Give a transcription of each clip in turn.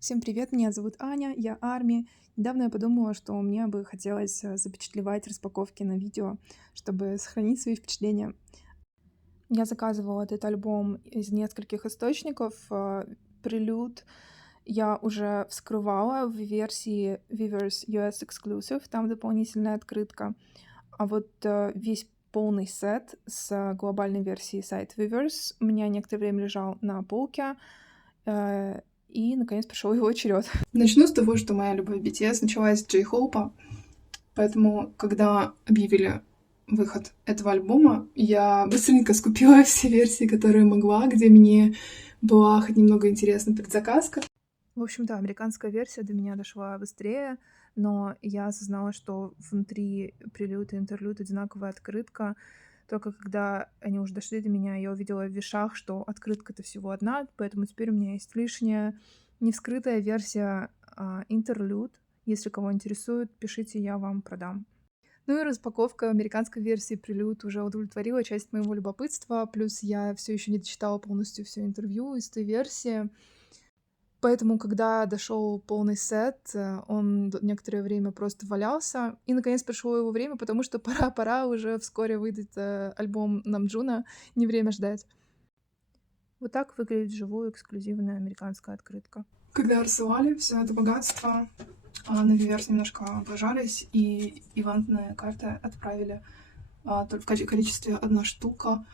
Всем привет, меня зовут Аня, я Арми. Недавно я подумала, что мне бы хотелось запечатлевать распаковки на видео, чтобы сохранить свои впечатления. Я заказывала этот альбом из нескольких источников. Прелюд я уже вскрывала в версии Weverse US Exclusive, там дополнительная открытка. А вот весь полный сет с глобальной версией сайта Weverse у меня некоторое время лежал на полке, и, наконец, пришел его черед. Начну с того, что моя любовь к BTS началась с J-Hope, поэтому, когда объявили выход этого альбома, я быстренько скупила все версии, которые могла, где мне была хоть немного интересна предзаказка. В общем, да, американская версия до меня дошла быстрее, но я осознала, что внутри прелюд и интерлюд одинаковая открытка. Только когда они уже дошли до меня, я увидела в вишах, что открытка-то всего одна, поэтому теперь у меня есть лишняя невскрытая версия интерлюд. Если кого интересует, пишите, я вам продам. Ну и распаковка американской версии прелюд уже удовлетворила часть моего любопытства, плюс я все еще не дочитала полностью все интервью из той версии. Поэтому, когда дошел полный сет, он некоторое время просто валялся. И, наконец, пришло его время, потому что пора уже вскоре выйдет альбом Намджуна. Не время ждать. Вот так выглядит вживую эксклюзивная американская открытка. Когда рассылали все это богатство, на Виверс немножко облажались, и ивентные карты отправили только в количестве 1 штука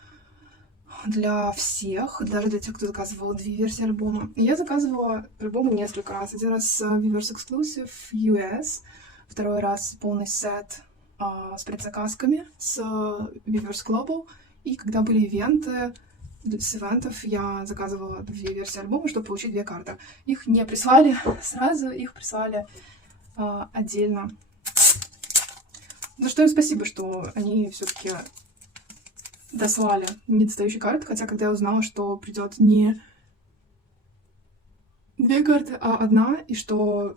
для всех, даже для тех, кто заказывал 2 версии альбома. Я заказывала альбомы несколько раз. Один раз Weverse Exclusive US, второй раз полный сет с предзаказками с Weverse Global. И когда были ивенты, с ивентов я заказывала 2 версии альбома, чтобы получить 2 карты. Их не прислали сразу, их прислали отдельно. Ну что им спасибо, что они все-таки дослали недостающие карты, хотя когда я узнала, что придет не 2 карты, а 1, и что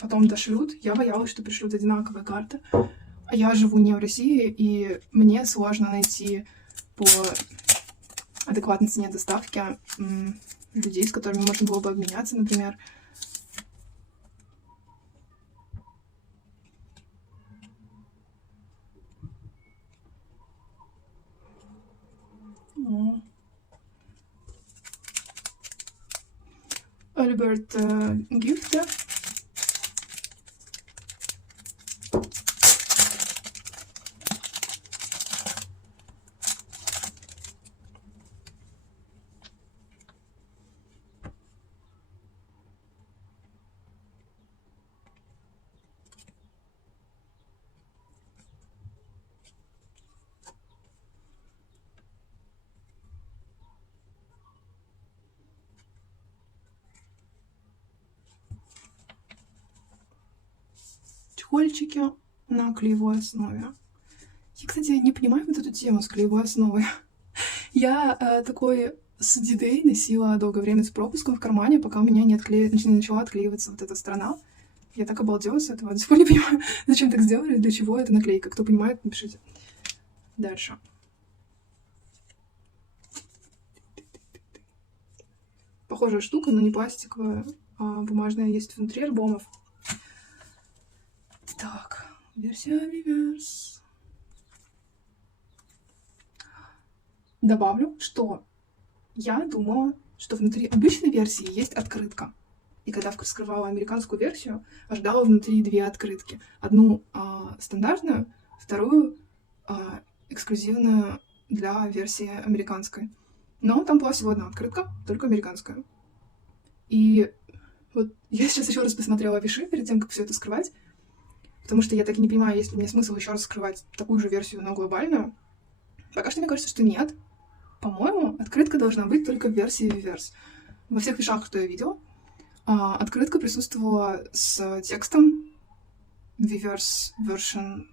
потом дошлют, я боялась, что пришлют одинаковые карты. А я живу не в России, и мне сложно найти по адекватной цене доставки людей, с которыми можно было бы обменяться, например. Альберт Гифте. Чехольчики на клеевой основе. Я, кстати, не понимаю вот эту тему с клеевой основой. Я такой с D-Day носила долгое время с пропуском в кармане, пока у меня не начала отклеиваться вот эта сторона. Я так обалдела с этого. До сих пор не понимаю, зачем так сделали, для чего эта наклейка. Кто понимает, напишите. Дальше. Похожая штука, но не пластиковая, а бумажная, есть внутри альбомов. Так, версия Weverse. Добавлю, что я думала, что внутри обычной версии есть открытка. И когда вскрывала американскую версию, ожидала внутри 2 открытки. Одну стандартную, вторую эксклюзивную для версии американской. Но там была всего 1 открытка, только американская. И вот я сейчас еще раз посмотрела виши перед тем, как все это скрывать, потому что я так и не понимаю, есть ли мне смысл еще раз скрывать такую же версию, но глобальную. Пока что мне кажется, что нет. По-моему, открытка должна быть только в версии Weverse. Во всех вишах, что я видела, открытка присутствовала с текстом Weverse version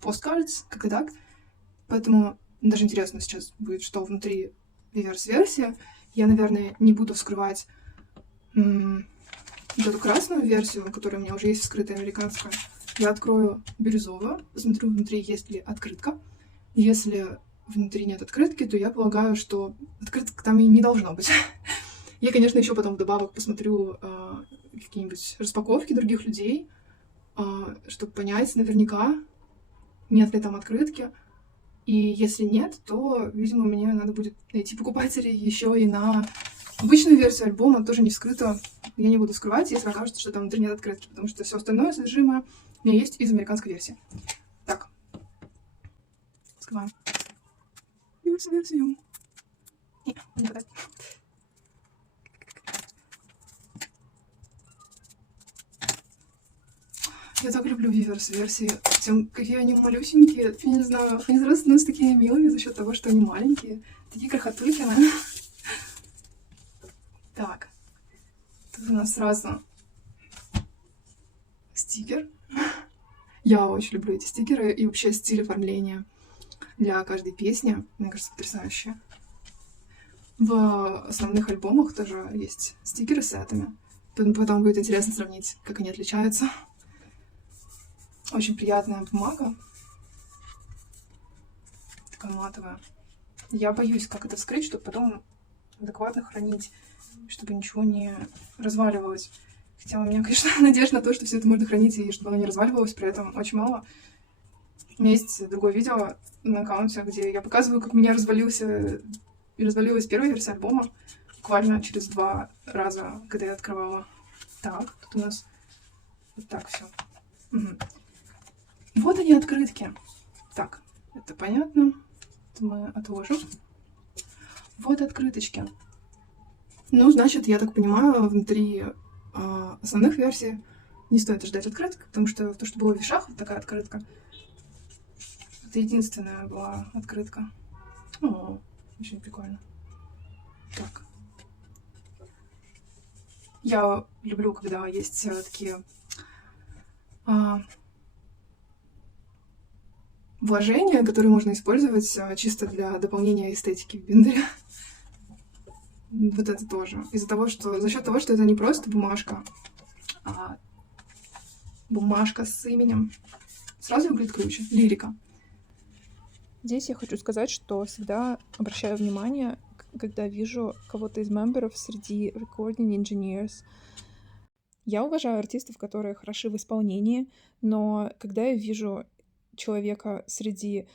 postcards, как-то так. Поэтому даже интересно сейчас будет, что внутри Weverse-версии. Я, наверное, не буду вскрывать вот эту красную версию, которая у меня уже есть вскрытая американская. Я открою бирюзовую, посмотрю внутри, есть ли открытка. Если внутри нет открытки, то я полагаю, что открытка там и не должно быть. Я, конечно, еще потом вдобавок посмотрю какие-нибудь распаковки других людей, чтобы понять наверняка, нет ли там открытки. И если нет, то, видимо, мне надо будет найти покупателей еще и на обычную версию альбома, тоже не вскрыто. Я не буду скрывать, если окажется, что там внутри нет открытки, потому что все остальное содержимое у меня есть из американской версии. Так. Скрываем. Версию. Не хватает. Я так люблю Виверс-версии. Тем, какие они малюсенькие. Я не знаю, они сразу становятся такими милыми за счет того, что они маленькие. Такие крохотулькины. Так. Тут у нас сразу стикер. Я очень люблю эти стикеры и вообще стиль оформления для каждой песни. Мне кажется, потрясающе. В основных альбомах тоже есть стикеры с сетами. Потом будет интересно сравнить, как они отличаются. Очень приятная бумага. Такая матовая. Я боюсь, как это вскрыть, чтобы потом адекватно хранить, чтобы ничего не разваливалось. Хотя у меня, конечно, надежда на то, что все это можно хранить и чтобы оно не разваливалось, при этом очень мало. У меня есть другое видео на аккаунте, где я показываю, как у меня развалилась первая версия альбома буквально через 2 раза, когда я открывала. Так, тут у нас вот так все. Угу. Вот они, открытки. Так, это понятно. Это мы отложим. Вот открыточки. Ну, значит, я так понимаю, внутри основных версий не стоит ждать открыток, потому что то, что было в вишах, вот такая открытка, это единственная была открытка. О, очень прикольно. Так. Я люблю, когда есть такие вложения, которые можно использовать чисто для дополнения эстетики в Биндере. Вот это тоже. За счет того, что это не просто бумажка, а бумажка с именем, сразу выглядит круче. Лирика. Здесь я хочу сказать, что всегда обращаю внимание, когда вижу кого-то из мемберов среди recording engineers. Я уважаю артистов, которые хороши в исполнении, но когда я вижу человека среди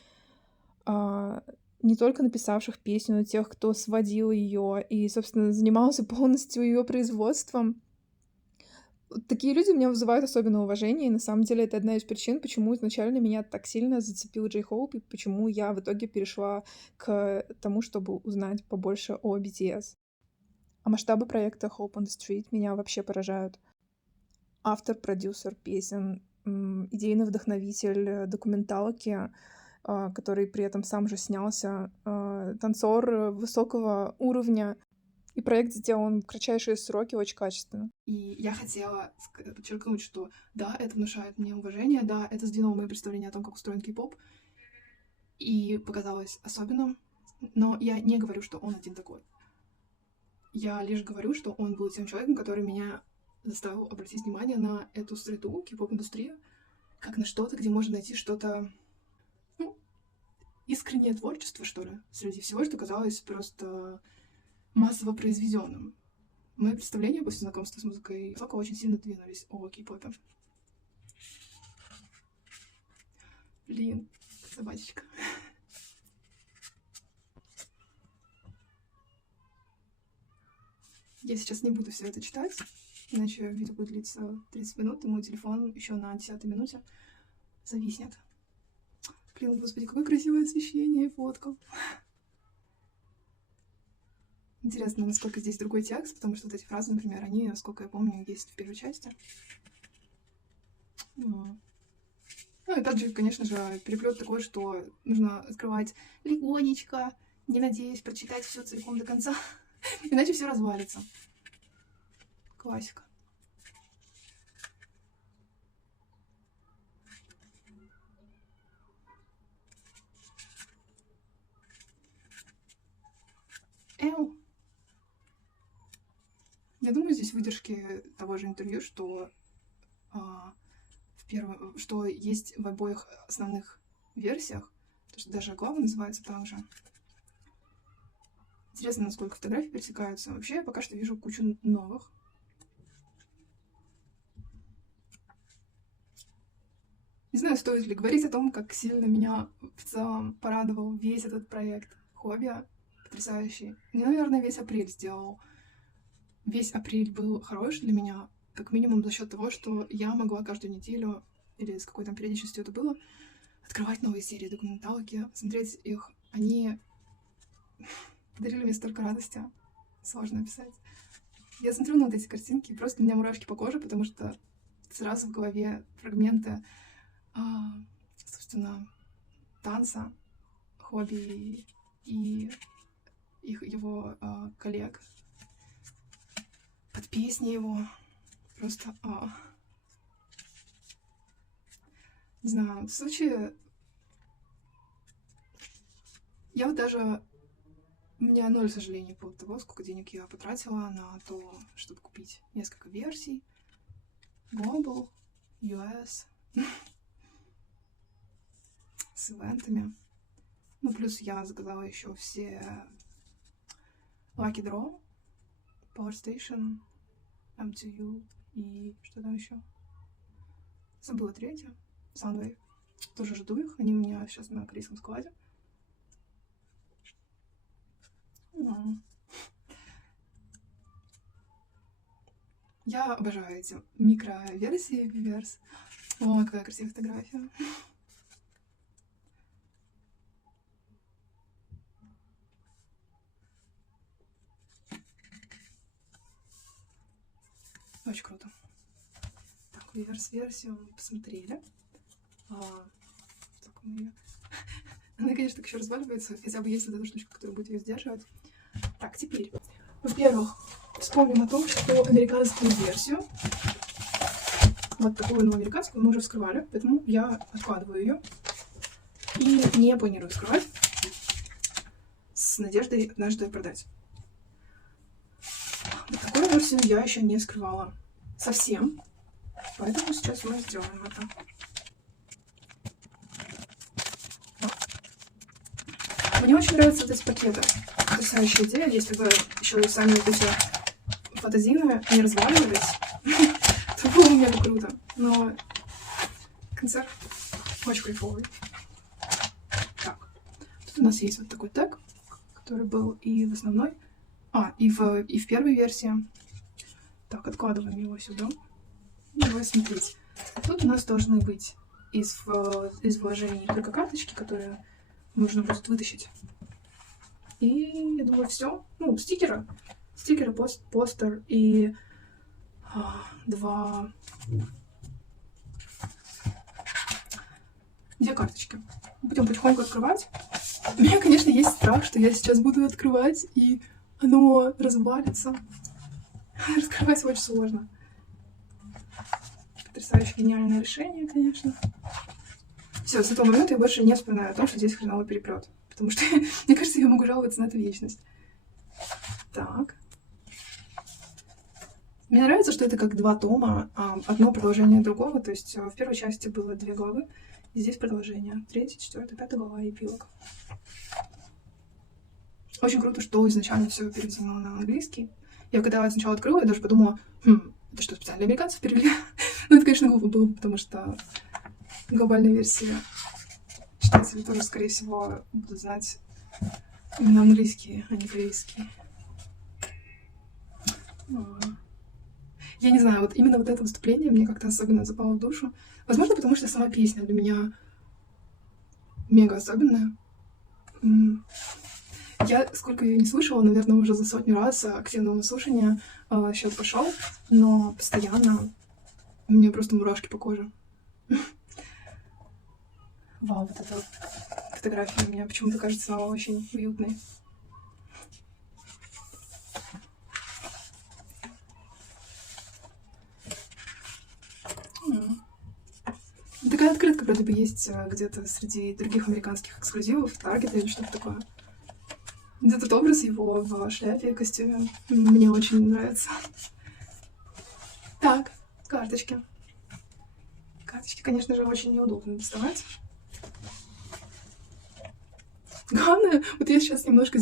не только написавших песню, но тех, кто сводил ее и, собственно, занимался полностью ее производством, такие люди меня вызывают особенное уважение, и на самом деле это одна из причин, почему изначально меня так сильно зацепил Джей Хоуп, и почему я в итоге перешла к тому, чтобы узнать побольше о BTS. А масштабы проекта Hope on the Street меня вообще поражают. Автор, продюсер песен, идейный вдохновитель документалки, который при этом сам же снялся, танцор высокого уровня. И проект сделан в кратчайшие сроки очень качественно. И я хотела подчеркнуть, что да, это внушает мне уважение, да, это сдвинуло мои представления о том, как устроен кей-поп, и показалось особенным, но я не говорю, что он один такой. Я лишь говорю, что он был тем человеком, который меня заставил обратить внимание на эту среду, кей-поп-индустрию, как на что-то, где можно найти что-то, искреннее творчество, что ли, среди всего, что казалось просто массово произведенным. Мои представления после знакомства с музыкой Сока очень сильно двинулись о кей-попе. Блин, собачечка. Я сейчас не буду все это читать, иначе видео будет длиться 30 минут, и мой телефон еще на 10-й минуте зависнет. Блин, господи, какое красивое освещение и фотка. Интересно, насколько здесь другой текст, потому что вот эти фразы, например, они, насколько я помню, есть в первой части. Ну и также, конечно же, переплет такой, что нужно открывать легонечко, не надеясь прочитать все целиком до конца, иначе все развалится. Классика. Эл. Я думаю, здесь выдержки того же интервью, что что есть в обоих основных версиях, потому что даже глава называется так же. Интересно, насколько фотографии пересекаются. Вообще, я пока что вижу кучу новых. Не знаю, стоит ли говорить о том, как сильно меня в целом порадовал весь этот проект хобби. Потрясающий. Мне, наверное, весь апрель сделал. Весь апрель был хорош для меня, как минимум за счет того, что я могла каждую неделю, или с какой там периодичностью это было, открывать новые серии документалки, смотреть их. Они дарили мне столько радости. Сложно описать. Я смотрю на вот эти картинки, и просто у меня мурашки по коже, потому что сразу в голове фрагменты, собственно, танца, хобби и его коллег, под песни его. Просто, не знаю, в случае... Я вот даже... У меня 0 сожалений по поводу того, сколько денег я потратила на то, чтобы купить несколько версий. Global, US, с ивентами. Ну, плюс я заказала еще все Lucky Draw, Power Station, M2U и что там еще? Забыла третье. Soundwave. Тоже жду их. Они у меня сейчас на корейском складе. Я обожаю эти микро-версии Weverse. О, какая красивая фотография. Очень круто. Так, Weverse-версию мы посмотрели. Так, она, конечно, так еще разваливается, хотя бы есть вот эта штучка, которая будет ее сдерживать. Так, теперь, во-первых, вспомним о том, что американскую версию, вот такую новую американскую, мы уже вскрывали, поэтому я откладываю ее и не планирую вскрывать с надеждой однажды продать. Вот такую версию я еще не вскрывала совсем, поэтому сейчас мы сделаем это. Мне очень нравятся вот эти пакеты. Потрясающая идея. Если бы еще и сами вот эти фотозины не разваливались, то было бы мега круто. Но концерт очень кайфовый. Так, тут у нас есть вот такой тег, который был и в основной, и в первой версии. Так, откладываем его сюда. Давай смотреть. Тут у нас должны быть из вложений только карточки, которые нужно будет вытащить. И я думаю, все. Ну, стикеры, постер и две карточки. Будем потихоньку открывать. У меня, конечно, есть страх, что я сейчас буду открывать, и оно развалится. Раскрывать очень сложно. Потрясающе гениальное решение, конечно. Все, с этого момента я больше не вспоминаю о том, что здесь хреновый переплет. Потому что, мне кажется, я могу жаловаться на эту вечность. Так. Мне нравится, что это как 2 тома, одно продолжение другого. То есть в первой части было 2 главы, и здесь продолжение. 3, 4, 5 глава и эпилог. Очень круто, что изначально все переведено на английский. Я когда сначала открыла, я даже подумала, это что, специально для американцев перевели? Ну, это, конечно, глупо было, потому что глобальная версия читатели тоже, скорее всего, будут знать именно английский, а не корейский. Я не знаю, вот именно вот это выступление мне как-то особенно запало в душу. Возможно, потому что сама песня для меня мега особенная. Я, сколько ее не слышала, наверное, уже за 100 раз активного слушания счет пошел, но постоянно у меня просто мурашки по коже. Вау, вот эта вот фотография мне почему-то кажется очень уютной. Такая открытка вроде бы есть где-то среди других американских эксклюзивов, Таргета или что-то такое. Этот образ его в шляпе и костюме мне очень нравится. Так, карточки. Карточки, конечно же, очень неудобно доставать. Главное, вот я сейчас немножко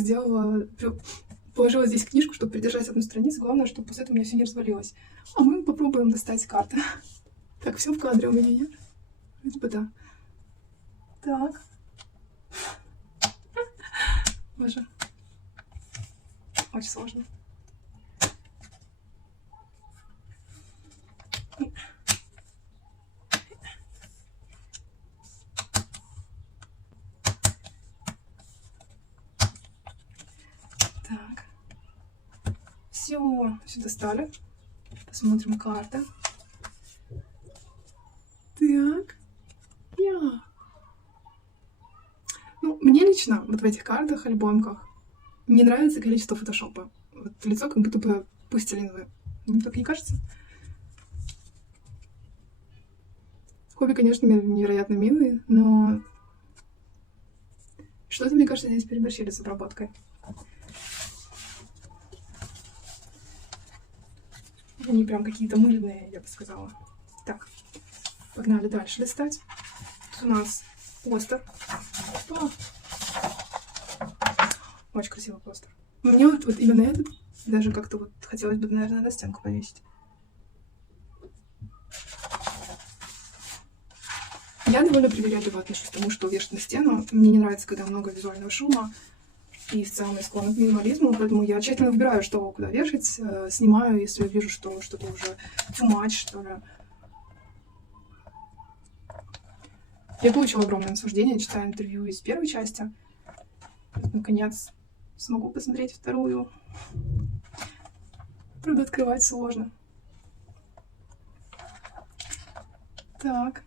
положила здесь книжку, чтобы придержать одну страницу. Главное, чтобы после этого у меня все не развалилось. А мы попробуем достать карты. Так, все в кадре у меня, нет? Вроде бы да. Так. Боже. Очень сложно. Так. Все достали. Посмотрим карты. Так. Ну, мне лично вот в этих картах, альбомках не нравится количество фотошопа. Вот лицо как будто бы пластилиновое. Вам так не кажется? Хобби, конечно, невероятно милый, но что-то, мне кажется, здесь переборщили с обработкой. Они прям какие-то мыльные, я бы сказала. Так, погнали дальше листать. Тут у нас постер. Опа. Очень красивый постер. Мне вот именно этот даже как-то вот хотелось бы, наверное, на стенку повесить. Я довольно привередливо отношусь к тому, что вешать на стену. Мне не нравится, когда много визуального шума. И в целом я склонна к минимализму, поэтому я тщательно выбираю, что куда вешать, снимаю, если я вижу, что что-то уже too much, что ли. Я получила огромное наслаждение, читая интервью из первой части. Наконец смогу посмотреть вторую. Правда, открывать сложно. Так.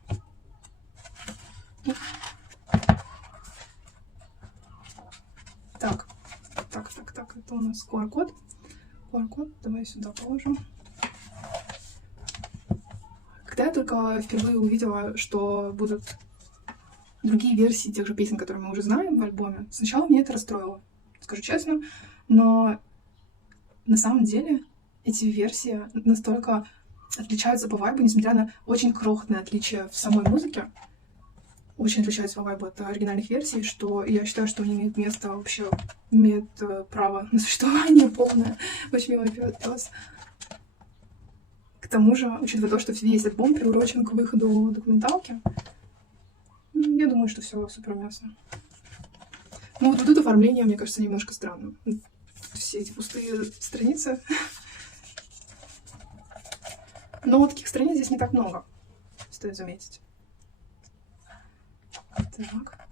Так, это у нас QR-код. QR-код, давай сюда положим. Когда я только впервые увидела, что будут другие версии тех же песен, которые мы уже знаем в альбоме, сначала меня это расстроило, скажу честно, но на самом деле эти версии настолько отличаются по вайбу, несмотря на очень крохотное отличие в самой музыке, очень отличаются по вайбу от оригинальных версий, что я считаю, что они имеют место вообще, имеют право на существование полное. Очень милый пес. К тому же, учитывая то, что весь альбом приурочен к выходу документалки, я думаю, что все супер уместно. Ну вот тут оформление, мне кажется, немножко странным. Все эти пустые страницы. Но вот таких страниц здесь не так много, стоит заметить. Так.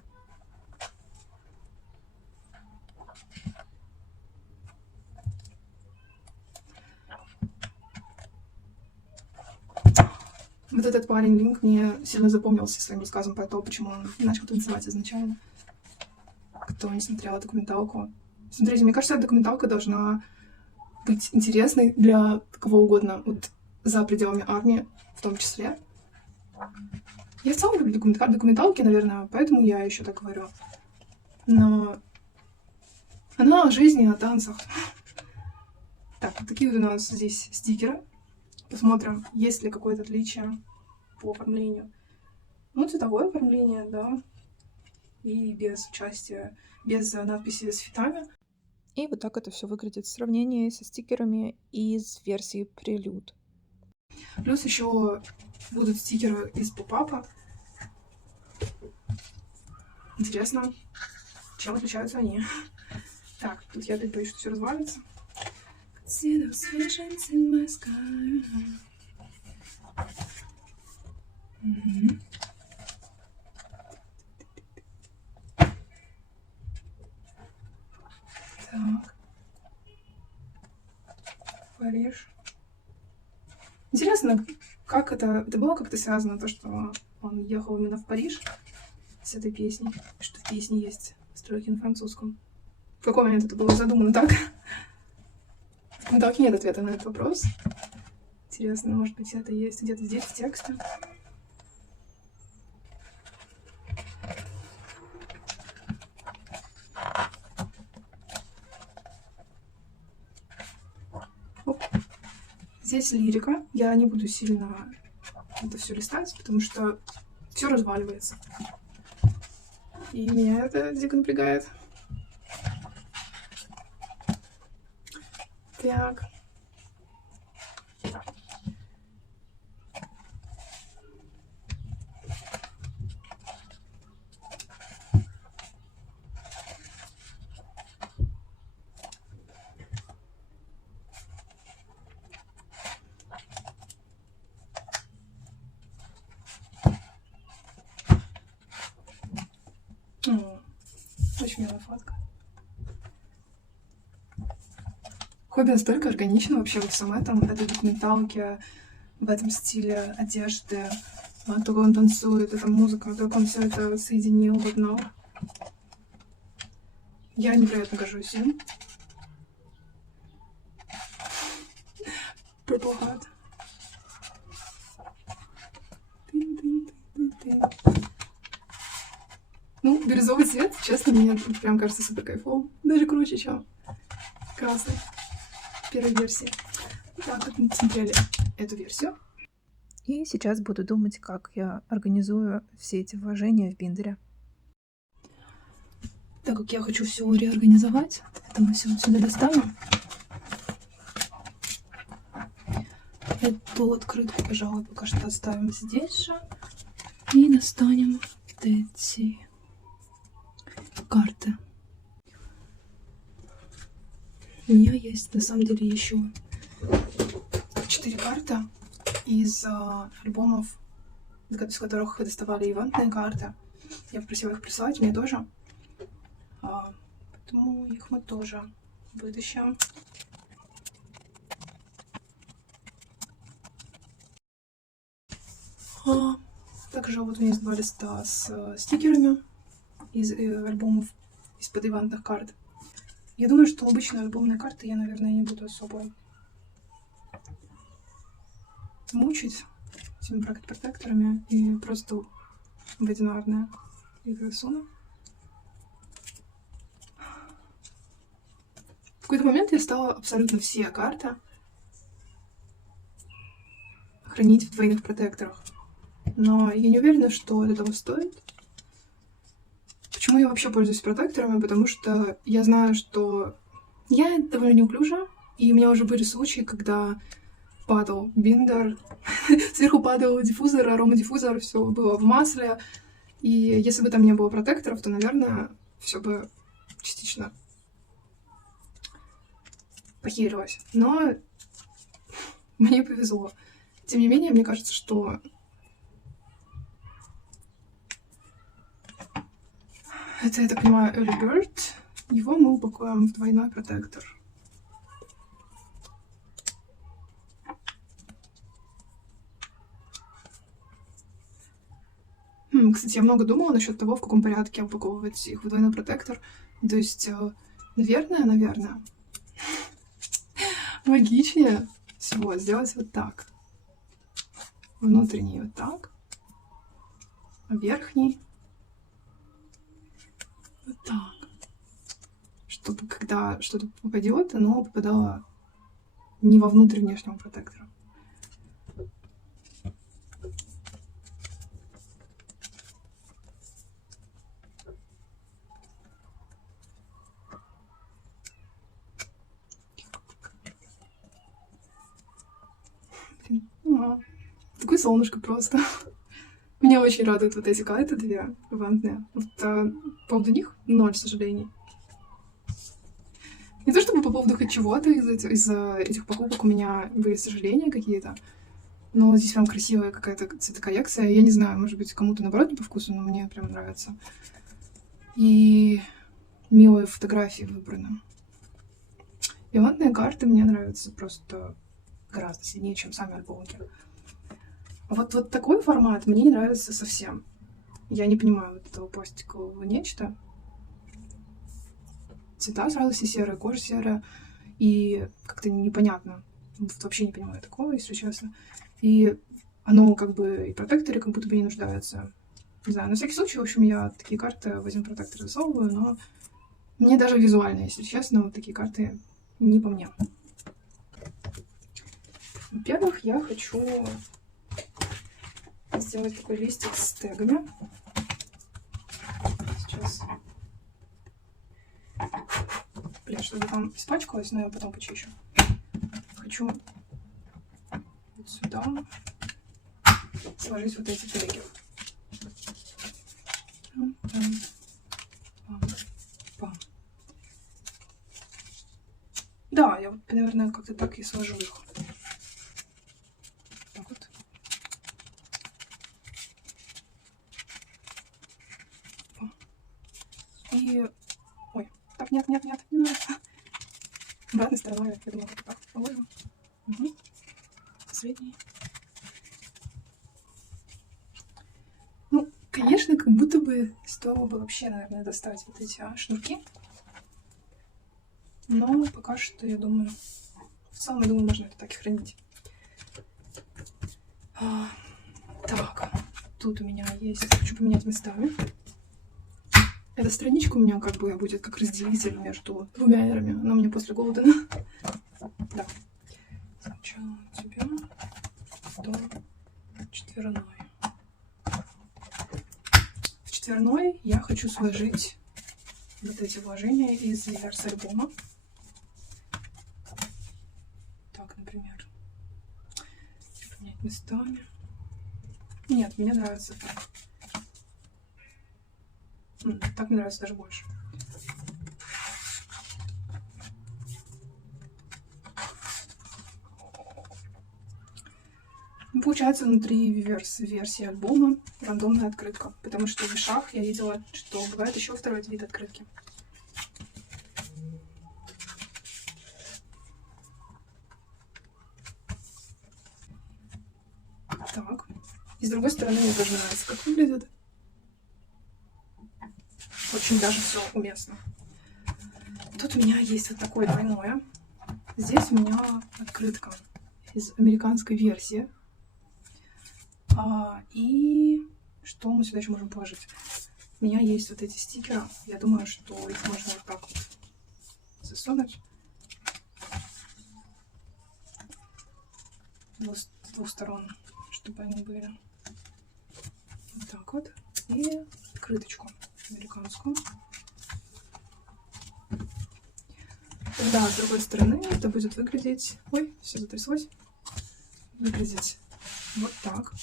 Вот этот парень Линк мне сильно запомнился своим рассказом про то, почему он начал танцевать изначально. Кто не смотрел документалку. Смотрите, мне кажется, документалка должна быть интересной для кого угодно, вот за пределами армии в том числе. Я в целом люблю документалки, наверное, поэтому я еще так говорю. Но она о жизни, о танцах. Так, вот такие вот у нас здесь стикеры. Посмотрим, есть ли какое-то отличие по оформлению. Ну, цветовое оформление, да. И без участия, без надписи с фитами. И вот так это все выглядит в сравнении со стикерами из версии Prelude. Плюс еще будут стикеры из попапа. Интересно, чем отличаются они. Так, тут я опять боюсь, что все развалится. Угу. Так. Париж. Интересно, как это было как-то связано, то, что он ехал именно в Париж с этой песней, что в песне есть стройки на французском. В какой момент это было задумано так? Ну, так нет ответа на этот вопрос. Интересно, может быть, это есть где-то здесь в тексте. Оп. Здесь лирика. Я не буду сильно это все листать, потому что все разваливается. И меня это дико напрягает. Так. Очень милая фотка. Хобби настолько органично вообще во всем этом, в этой документалке, в этом стиле одежды. Вот только он танцует, эта музыка, только он все это соединил в одно. Я невероятно горжусь им. Purple Heart. Ну, бирюзовый цвет, честно, мне прям кажется супер кайфовым. Даже круче, чем красный в первой версии. Так, вот мы посмотрели эту версию. И сейчас буду думать, как я организую все эти вложения в биндере. Так как я хочу все реорганизовать, это мы все отсюда достанем. Эту открытку, пожалуй, пока что оставим здесь же. И достанем вот эти карты. У меня есть, на самом деле, еще 4 карты из альбомов, из которых доставали ивентные карты. Я попросила их прислать, мне тоже. Поэтому их мы тоже вытащим. Также вот у меня есть 2 листа с стикерами из альбомов из-под ивентных карт. Я думаю, что обычные альбомные карты я, наверное, не буду особо мучить этими бракет-протекторами и просто в одинарные их засуну. В какой-то момент я стала абсолютно все карты хранить в двойных протекторах. Но я не уверена, что это того стоит. Почему я вообще пользуюсь протекторами? Потому что я знаю, что я довольно неуклюжа, и у меня уже были случаи, когда падал биндер, сверху падал диффузор, аромадиффузор, все было в масле. И если бы там не было протекторов, то, наверное, все бы частично похерилось. Но мне повезло. Тем не менее, мне кажется, что это, я так понимаю, Early Bird. Его мы упакуем в двойной протектор. Кстати, я много думала насчет того, в каком порядке упаковывать их в двойной протектор. То есть, наверное, логичнее всего сделать вот так. Внутренний вот так, а верхний вот так. Чтобы когда что-то попадет, оно попадало не вовнутрь внешнего протектора. Такое солнышко просто. Меня очень радуют вот эти карты 2 ивентные. Вот, по поводу них 0 сожалений. Не то чтобы по поводу хоть чего-то из этих покупок у меня были сожаления какие-то, но здесь прям красивая какая-то цветоколлекция. Я не знаю, может быть, кому-то наоборот не по вкусу, но мне прям нравится. И милые фотографии выбраны. Ивентные карты мне нравятся просто гораздо сильнее, чем сами альбомки. Вот такой формат мне не нравится совсем. Я не понимаю вот этого пластикового нечто. Цвета сразу все серые, кожа серая. И как-то непонятно. Вообще не понимаю такого, если честно. И оно как бы и протекторы как будто бы не нуждаются. Не знаю, на всякий случай, в общем, я такие карты в один протектор засовываю, но мне даже визуально, если честно, вот такие карты не по мне. Во-первых, я хочу сделать такой листик с тегами. Сейчас. Блин, чтобы там испачкалось, но я потом почищу. Хочу вот сюда сложить вот эти теги. Да, я вот, наверное, как-то так и сложу их. Так вот. И Так, нет, нет, нет, не надо. Обратной стороной, я думаю, так положим. Угу. Средний. Ну, конечно, как будто бы стоило бы вообще, наверное, достать вот эти шнурки. Но пока что, я думаю, в целом, я думаю, можно это так и хранить. Так, тут у меня есть... Хочу поменять местами. Эта страничка у меня как бы будет как разделитель между двумя эрами. Она у меня после Голдена. Да. Сначала тебя, потом четверной. В четверной я хочу сложить вот эти вложения из реверс альбома. Так, например. Поменять местами. Нет, мне нравится так. Так мне нравится даже больше. Получается внутри версии альбома рандомная открытка, потому что в вишах я видела, что бывает еще второй вид открытки. Так. И с другой стороны мне тоже нравится, как выглядит. Очень даже все уместно. Тут у меня есть вот такое двойное. Здесь у меня открытка из американской версии. И что мы сюда еще можем положить? У меня есть вот эти стикеры. Я думаю, что их можно вот так вот засунуть. С двух сторон, чтобы они были. Вот так вот. И открыточку американскую. Тогда с другой стороны это будет выглядеть... Ой, все затряслось. Выглядеть вот так.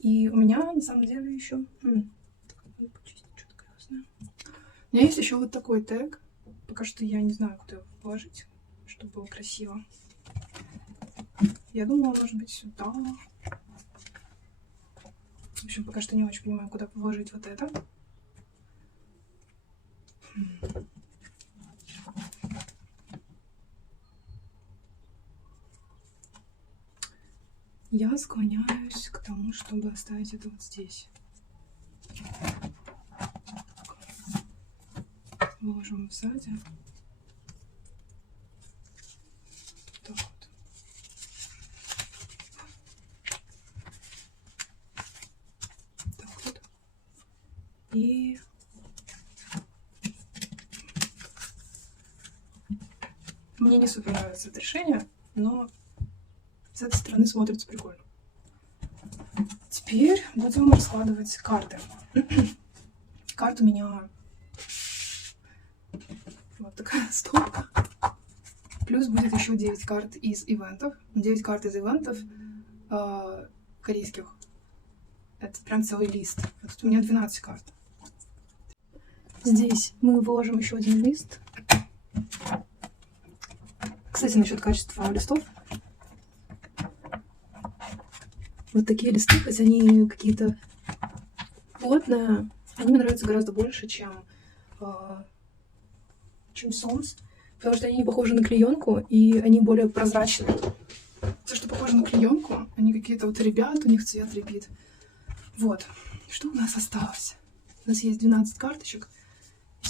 И у меня на самом деле еще... Надо почистить, что-то красное. У меня есть еще вот такой тег. Пока что я не знаю, куда его положить, чтобы было красиво. Я думала, может быть, сюда. В общем, пока что не очень понимаю, куда положить вот это. Я склоняюсь к тому, чтобы оставить это вот здесь. Вложим сзади. Так вот. Так вот. И... Мне не супер нравится это решение, но с этой стороны смотрится прикольно. Теперь будем раскладывать карты. Карт у меня вот такая стопка. Плюс будет еще 9 карт из ивентов. 9 карт из ивентов корейских. Это прям целый лист. А тут у меня 12 карт. Здесь мы выложим еще один лист. Кстати, насчет качества листов. Вот такие листы, хоть они какие-то плотные, они мне нравятся гораздо больше, чем Сомс, потому что они не похожи на клеенку, и они более прозрачные. Все, что похоже на клеенку, они какие-то вот ребят, у них цвет репит. Вот. Что у нас осталось? У нас есть 12 карточек.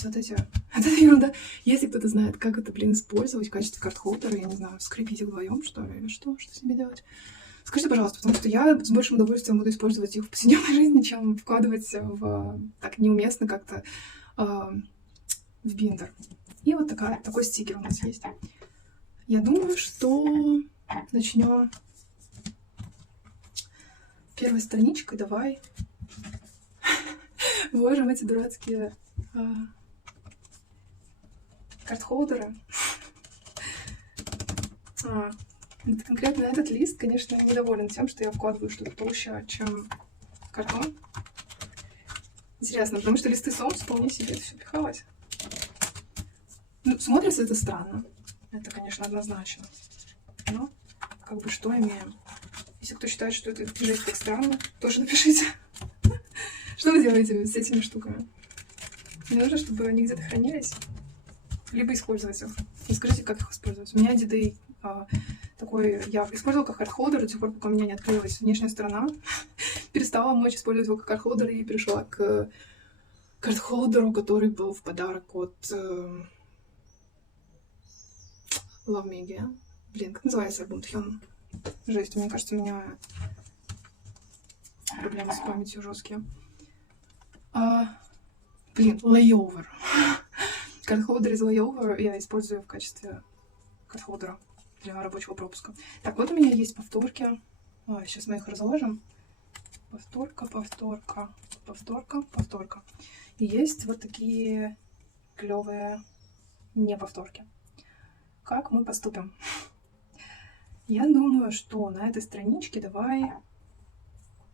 Вот эти... Это ерунда. Если кто-то знает, как это, использовать в качестве карт-холдера, я не знаю, скрепить их вдвоем, что ли, или что с ними делать. Скажите, пожалуйста, потому что я с большим удовольствием буду использовать их в повседневной жизни, чем вкладывать в так неуместно как-то в биндер. И вот такой стикер у нас есть. Я думаю, что начнем первой страничкой. Давай вложим эти дурацкие карт-холдеры. Вот конкретно этот лист, конечно, недоволен тем, что я вкладываю что-то толще, чем картон. Интересно, потому что листы Сомс вполне себе все пихалось. Ну, смотрится это странно. Это, конечно, однозначно. Но, как бы, что имеем? Если кто считает, что это жесть так странно, тоже напишите. Что вы делаете с этими штуками? Мне нужно, чтобы они где-то хранились, либо использовать их. И скажите, как их использовать. У меня D-Day такой, я использовала как карт-холдер до тех пор, пока у меня не открылась внешняя сторона. Перестала мочь использовать его как карт-холдер и перешла к карт-холдеру, который был в подарок от Love Media. Блин, как называется альбом Тхён? Жесть, мне кажется, у меня проблемы с памятью жесткие. Layover. Карт-холдер из Layover я использую в качестве карт-холдера для рабочего пропуска. Так, вот у меня есть повторки. Сейчас мы их разложим. Повторка. И есть вот такие клевые не повторки. Как мы поступим? Я думаю, что на этой страничке давай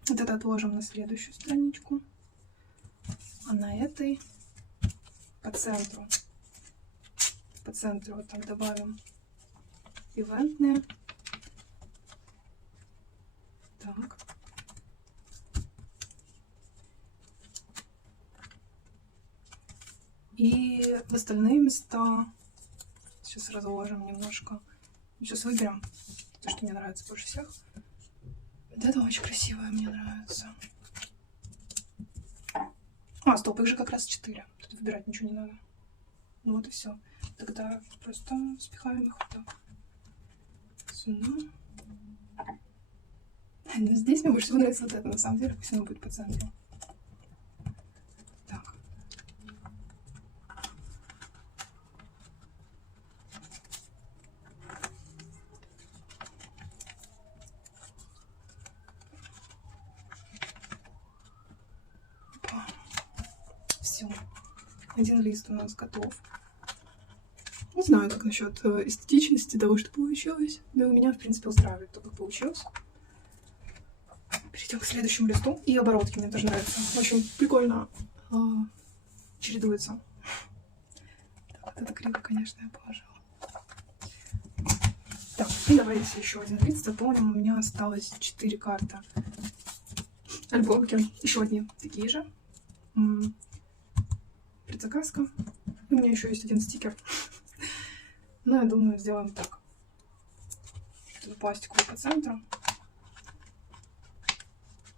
вот это отложим на следующую страничку. А на этой по центру вот так добавим ивентные. Так. И в остальные места сейчас разложим немножко. Сейчас выберем то, что мне нравится больше всех. Вот это очень красивое, мне нравится. Стоп, их же как раз 4. Тут выбирать ничего не надо. Ну вот и все. Тогда просто спихаем их вот так. Сюда. Но здесь мне больше всего нравится вот это, на самом деле, пусть оно будет по центру. Так. Все. Один лист у нас готов. Не знаю, как насчет эстетичности того, что получилось. Но у меня, в принципе, устраивает то, как получилось. Перейдем к следующему листу. И оборотки мне тоже нравятся. Очень прикольно чередуется. Так, вот это криво, конечно, я положила. Так, и давайте еще один лист заполним. У меня осталось 4 карты. Альбомки. Еще одни такие же. Предзаказка. И у меня еще есть один стикер. Но я думаю, сделаем так. Тут пластиковый по центру.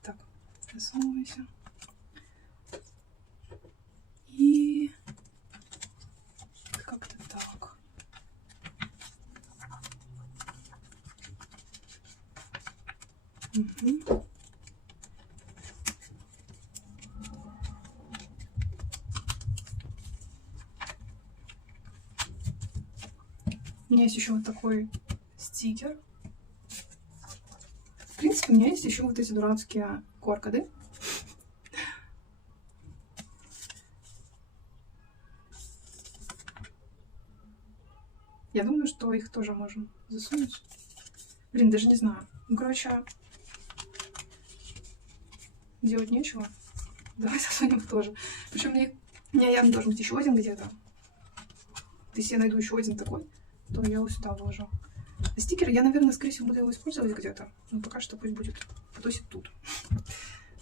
Так, присовывайся. И как-то так. Угу. У меня есть еще вот такой стикер. В принципе, у меня есть еще вот эти дурацкие QR-коды. Я думаю, что их тоже можем засунуть. Блин, даже не знаю. Ну, короче, делать нечего. Давай засунем их тоже. Причем у меня явно должен быть еще один где-то. Если я найду еще один такой, то я его сюда вложу. А стикер, я, наверное, скорее всего, буду его использовать где-то. Но пока что пусть будет потусит тут.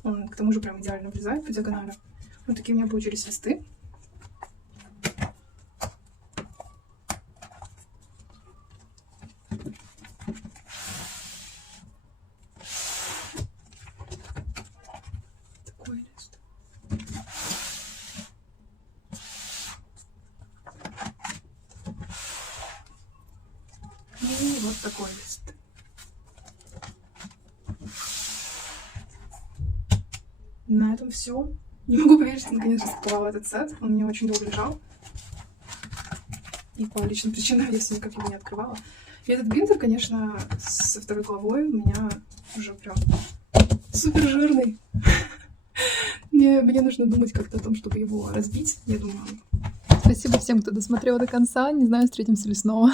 Он, к тому же, прям идеально влезает по диагонали. Вот такие у меня получились листы. Такой лист. И вот такой лист. На этом все. Не могу поверить, что наконец распаковала этот сет. Он мне очень долго лежал. И по личным причинам я все никак его не открывала. И этот бинтер, конечно, со второй главой у меня уже прям супер жирный. Мне нужно думать как-то о том, чтобы его разбить. Я думаю. Спасибо всем, кто досмотрел до конца. Не знаю, встретимся ли снова.